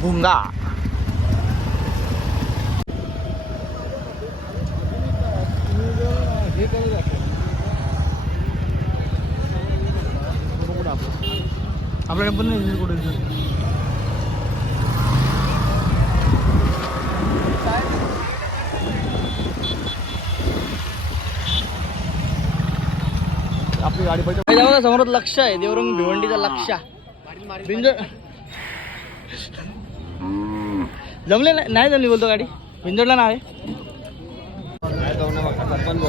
भुंगा. आपल्याकडे पण नाही कुठे? आपली गाडी पाहिजे. समोर लक्ष आहे. देवरंग भिवंडीचा लक्ष. बिंज जमले नाही नाही जमली बोलतो गाडी. बिंजोडला नाव आहे.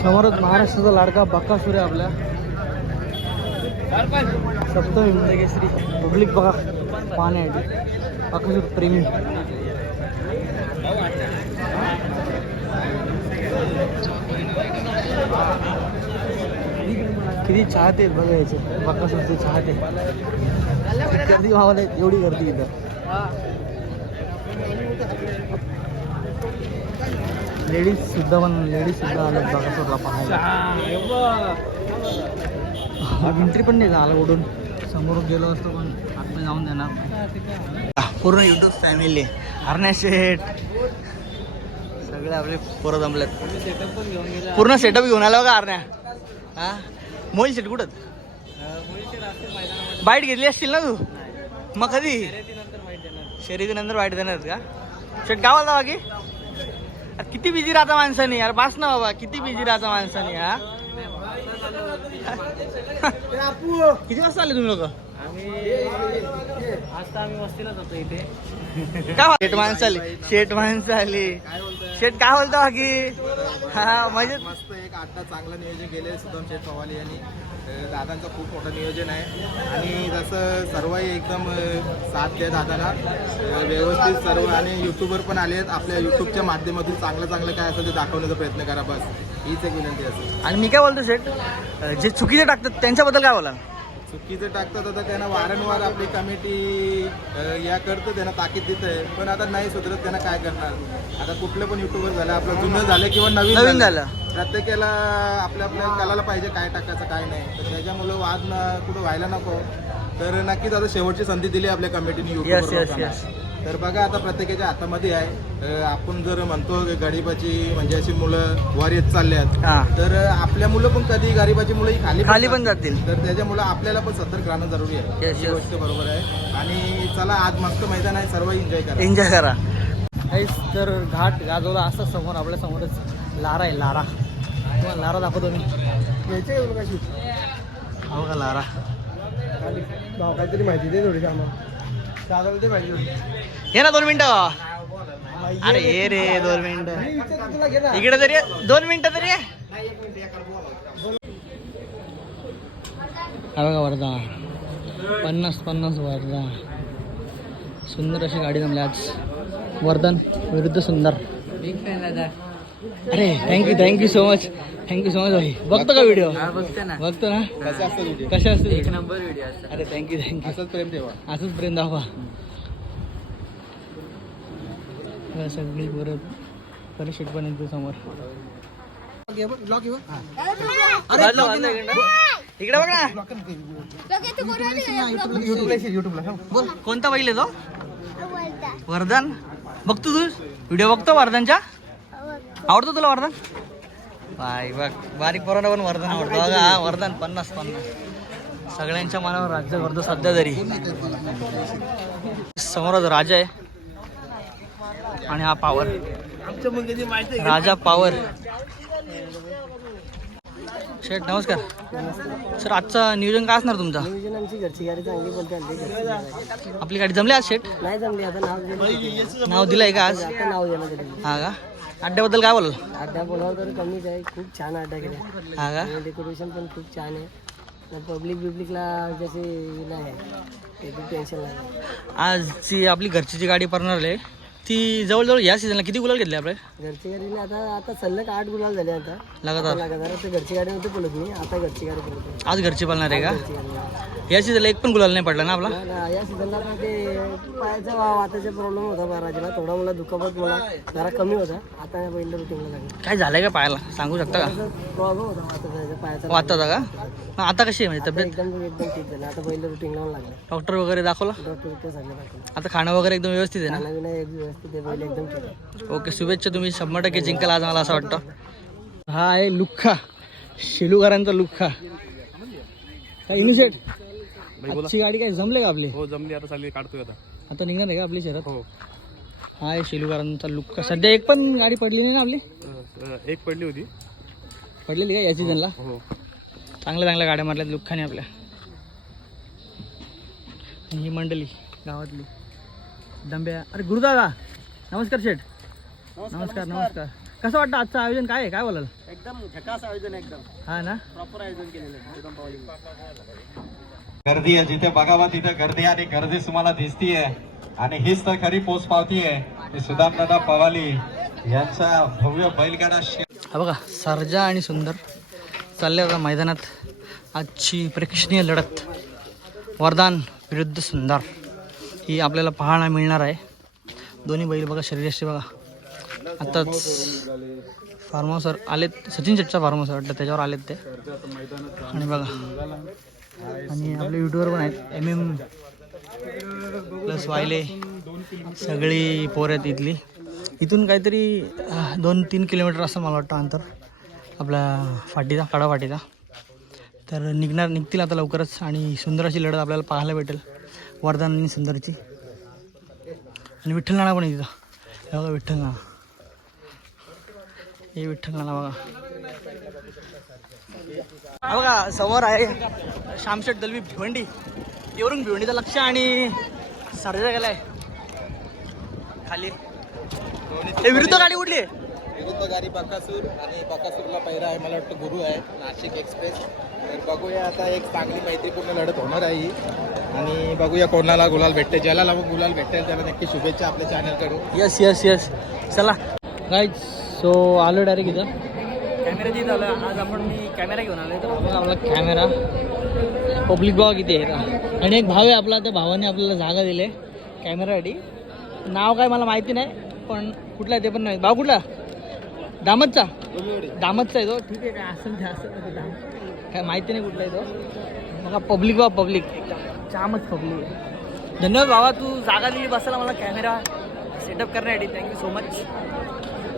समोरच महाराष्ट्राचा लाडका बक्कासूर आहे आपल्या. सप्तमी केसरी पब्लिक बघा. पाहण्यासाठी बक्कासूर प्रेमी. किती चाहते बघायचे. बक्का याचे चाहते. गर्दी व्हावं एवढी गर्दी इथं. लेडीज सुद्धा पण लेडीज सुद्धा आलं बघा पाहायला. एंट्री पण नाही झालं उडून. समोरून गेलो असतो पण आता जाऊन देणार पूर्ण युट्यूब फॅमिली हरण्या शेठ. सगळे आपले पोरं जमलेत. पूर्ण सेटअप घेऊन आला बघा हरण्या. हा? मोबाईल शेट कुठं बाईट घेतली असतील ना तू? मग कधी? शर्यतीनंतर बाईट देणार. का? शेट गावाला जावा की? अरे किती बिझी राहता माणसाने यार? बास ना बाबा किती बिझी राहता माणसाने हा? किती वाजता आले तुम्ही लोक? आज आम्ही वस्तीलाच होतो इथे काय शेट माणसं आली शेट माणसं आली शेट काय बोलतो बाकी? हा मजेत. मस्त एक आता चांगलं नियोजन केले सुद्धा शेठ पवाली यांनी. दादांचं खूप मोठं नियोजन आहे. आणि जसं सर्वही एकदम साथ द्या दादाला. व्यवस्थित सर्व आणि युट्यूबर पण आले आहेत आपल्या युट्यूबच्या माध्यमातून चांगलं चांगलं काय असेल ते दाखवण्याचा प्रयत्न करा बस. हीच एक विनंती असेल आणि मी काय बोलतो सेठ जे चुकीचे टाकतात त्यांच्याबद्दल काय बोला चुकीचं टाकतात आता त्यांना वारंवार आपली कमिटी या करतं त्यांना ताकीद देत आहे. पण आता नाही सुधरत त्यांना काय करणार? आता कुठलं पण युट्यूबर झालं आपलं जुनं झालं किंवा नवीन नवीन झालं. प्रत्येकाला आपल्या आपल्या कलाला पाहिजे काय टाकायचं काय नाही. तर त्याच्यामुळे वाद कुठं व्हायला नको. तर नक्कीच आता शेवटची संधी दिली आपल्या कमिटीने युट्यूब. तर बघा आता प्रत्येकाच्या हातामध्ये आहे. आपण जर म्हणतो की गरीबाची म्हणजे अशी मुलं वर येत चालल्यात हा. तर आपल्या मुलं पण कधी गरीबाची मुलं ही खाली खाली पण जातील. तर त्याच्यामुळे आपल्याला पण सतर्क राहणं जरुरी आहे. ही. गोष्ट बरोबर आहे. आणि चला आज मस्त मैदान आहे. सर्व एन्जॉय करा. एन्जॉय करा. काहीच तर घाट गाजवला असं समोर आपल्या समोरच लारा आहे लारा. तुम्हाला लारा दाखवतो मी. हो का लारा. काहीतरी माहिती दे थोडी आम्हाला. ते ये ना दोन मिनिटं. अरे ये रे दोन मिनिटं. इकडे तरी ये. दोन मिनिटं तरी ये. हा बघा वर्धा. पन्नास पन्नास वर्धा. सुंदर अशी गाडी जमली आज. वर्धन विरुद्ध सुंदर. अरे thank you thank you so much thank you so much भाई. बघतो का व्हिडिओ बघते ना. बघतो ना? कसं असतं कशा असते एक नंबर व्हिडिओ अरे थँक्यू थँक्यू असंच प्रेम ठेवा. असंच प्रेम दाखवा. सगळी परत परिषद पण येते समोर. इकडे बघ ना. कोणता बैल. आहे तो? वर्धन. बघतो तू. व्हिडिओ बघतो वर्धनच्या. आवडतो तुला वर्धन? बाय बघ बारीक पोरांना पण वर्धन आवडतो. बघा हा वर्धन पन्नास पन्नास. सगळ्यांच्या मनावर राज्य करतो सध्या तरी. समोरच राजा आहे. आणि हा पावर राजा पावर शेठ नमस्कार. सर आजचं नियोजन काय असणार तुमचा? नियोजन आमची घरची गाडी चांगली बोलते आपली गाडी जमली आज शेठ? नाही जमली आता नाव दिलं नाव दिलंय का आज? आता नाव हा का? अड्ड्याबद्दल काय बोलाल? अड्डा बोलावं तर कमीच आहे. खूप छान अड्डा केला. हा का? डेकोरेशन पण खूप छान आहे. पब्लिक बिब्लिकला जसे नाही आहे त्याची टेन्शन नाही. आजची आपली घरची जी गाडी पडणार आहे ती जवळजवळ या सीझनला किती गुलाल घेतले आपले? घरची गाडीने आता आता सलग आठ गुलाल झाले आता. लगातार. लगातार आता घरची गाडी नव्हती बोलत मी आता घरची गाडी बोलतो आज घरची पळणार आहे का? घरची गाडी या सीझनला एक पण गुलाल नाही पडला ना आपला? ना- ना, या सीझनला आता ते पायाचा वा- वाताचा प्रॉब्लेम होता महाराजाला थोडा मला दुखापत मला. जरा कमी होता. आता पहिलं रुटीनला लागलं. काय झालंय का पायाला? सांगू शकता का? प्रॉब्लेम होता वाताचा पायाचा. वाटतं का? मग आता कशी आहे म्हणजे तब्येत? एकदम एकदम ठीक झालं आता पहिलं रुटीन लावून लागलं. डॉक्टर वगैरे दाखवला? डॉक्टर सांगलं आता खाणं वगैरे एकदम व्यवस्थित आहे ना? एक व्यवस्थित एकदम ठीक आहे. ओके शुभेच्छा तुम्ही. शंभर टक्के जिंकाल आज मला असं वाटतं. हा आहे लुख्खा. शेलूकरांचा लुख्खा. काय आजची गाडी काय जमले का आपली? हो जमली. आता चालली काढतोय आता. आता निघणार आहे का आपली शहरात? हो. हा आहे शेलूकरांचा लुख्खा सध्या एक पण गाडी पडली नाही ना आपली? एक पडली होती. पडलेली का या सीझनला हो चांगल्या चांगल्या गाड्या मारल्यात लुख्खाने आपल्या. आणि ही मंडळी गावातली. दंब्या. अरे गुरुदादा नमस्कार शेठ. नमस्कार नमस्कार कसं वाटतं आजचं आयोजन? काय आहे? काय बोलाल? एकदम झकास आयोजन आहे एकदम. हा ना? प्रॉपर आयोजन केलेलं आहे. गर्दी आहे जिथे बघावा तिथे गर्दी आणि गर्दी तुम्हाला दिसतीये. आणि हीच तर खरी पोच पावती आहे की पवाली यांचा भव्य बैलगाडा हा बघा सरजा आणि सुंदर चालले होता मैदानात. आजची प्रेक्षणीय लढत. वरदान विरुद्ध सुंदर. ही आपल्याला पाहायला मिळणार आहे. दोन्ही बैल बघा शरीराशी बघा. आताच फार्म हाऊसवर आलेत सचिन शेटचा फार्म हाऊस वाटतं त्याच्यावर आलेत ते. आणि बघा आणि आपले युट्यूबर पण आहेत एम एम प्लस वायले सगळी पोरं आहेत इथली. इथून काहीतरी दोन तीन किलोमीटर असं मला वाटतं अंतर. आपला फाटीचा कडा फाटीचा. तर निघणार निघतील आता लवकरच. आणि सुंदर अशी लढत आपल्याला पाहायला भेटेल वरदान आणि सुंदरची. आणि विठ्ठल नाणा पण आहे तिथं बघा विठ्ठल नाणा हे विठ्ठल नाणा बघा. हा बघा समोर आहे श्यामशेठ दलवी भिवंडी. येवरून भिवंडीचं लक्ष आणि सरजा गेलाय खाली. ए, विरुद्ध गाडी कुठली आहे? विरुद्ध गाडी बकासूर आणि बकासूरला पहिला आहे मला वाटतं गुरु आहे नाशिक एक्सप्रेस. तर बघूया आता एक चांगली मैत्रीपूर्ण लढत होणार आहे ही. आणि बघूया कोणाला गुलाल भेटते ज्याला गुलाल भेटेल त्याला नक्की शुभेच्छा आपल्या चॅनलकडून यस यस यस चला. गाईज सो आलो डायरेक्ट इथं. कॅमेराची इथं आलो आज आपण मी कॅमेरा घेऊन आलो तर बघा आपला कॅमेरा पब्लिक बघा किती आहे. आणि एक भाव आहे आपला त्या भावाने आपल्याला जागा दिली आहे. कॅमेरासाठी नाव काय मला माहिती नाही पण कुठला आहे ते पण नाही भाव कुठला? दामतचा दामतचा आहे तो. ठीक आहे काय असेल ते असेल. ते दाम काय माहिती नाही कुठला आहे तो. बघा पब्लिक बघा पब्लिक जामच पब्लिक आहे. धन्यवाद बाबा तू जागा दिली बसायला मला कॅमेरा सेटअप करण्यासाठी. थँक्यू सो मच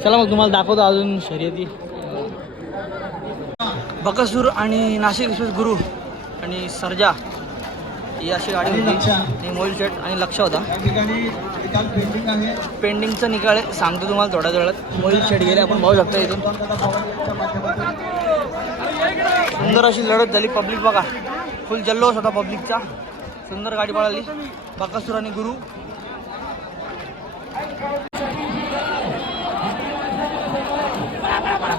चला मग तुम्हाला दाखवतो अजून शर्यती. बकासूर आणि नाशिक एक्सप्रेस गुरु आणि सर्जा ही अशी गाडी होती. मोबाईल सेट आणि लक्ष होता. पेंडिंगचा निकाल आहे. सांगतो तुम्हाला थोड्या वेळात. मोबाईल सेट गेले. आपण पाहू शकतो इथून. सुंदर अशी लढत झाली. पब्लिक बघा. फुल जल्लोष होता पब्लिकचा सुंदर गाडी पळाली. बकासूर आणि गुरु.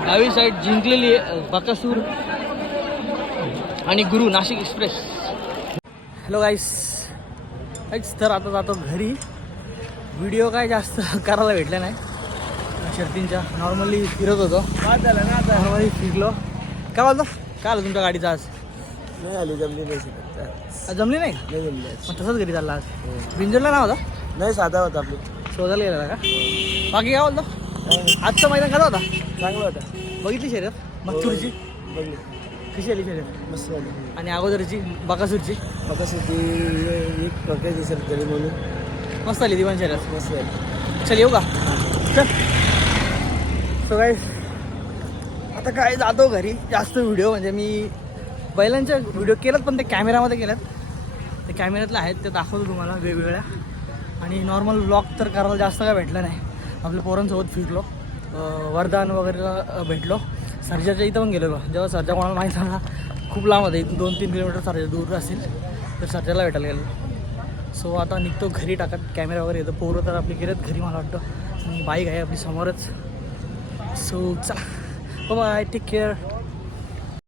डावी साईड जिंकलेली आहे बकासूर आणि Guru Nashik express hello guys guys तर आता जातो घरी. व्हिडिओ काय जास्त करायला भेटला नाही. शर्तींच्या. नॉर्मली फिरत होतो. नॉर्मली फिरलो. काय बोलतो? काय आलं तुमच्या गाडीचा आज? नाही आली जमली नाही जमली नाही? नाही जमली आज. मग तसंच घरी चालला आज. बिंजोडला ना होता? नाही साधा होता आपली. शोधायला गेला का? बाकी काय बोलतो? आजचं मैदान कसा होता? चांगला होता. बघितली शर्यत? मथुरची? बघली कशी आली शर्यत? मस्त झाली आणि अगोदरची बकासूरची? ती एक प्रकारे दिसत तरी म्हणून. मस्त आली पण शर्यत. मस्त झाली चल येऊ का? चल. सो काय आता काय जातो घरी? जास्त व्हिडिओ म्हणजे मी बैलांच्या व्हिडिओ केलात पण ते कॅमेरामध्ये केल्यात. ते कॅमेऱ्यातले आहेत ते दाखवतो तुम्हाला वेगवेगळ्या. आणि नॉर्मल ब्लॉग तर करायला जास्त काय भेटलं नाही. आपल्या पोरांसोबत फिरलो. वरदान वगैरे भेटलो. सरजाच्या इथं पण गेलेलो जेव्हा सरजा कोणाला माहीत झाला खूप लांब होता. इथून दोन तीन किलोमीटर सरजा दूर असेल तर सरजाला भेटायला गेलो. सो आता निघतो घरी टाकत कॅमेरा वगैरे येतो. पोरं तर आपली गेलेत घरी मला वाटतं. आणि बाईक आहे आपली समोरच. सो चला. Bye take care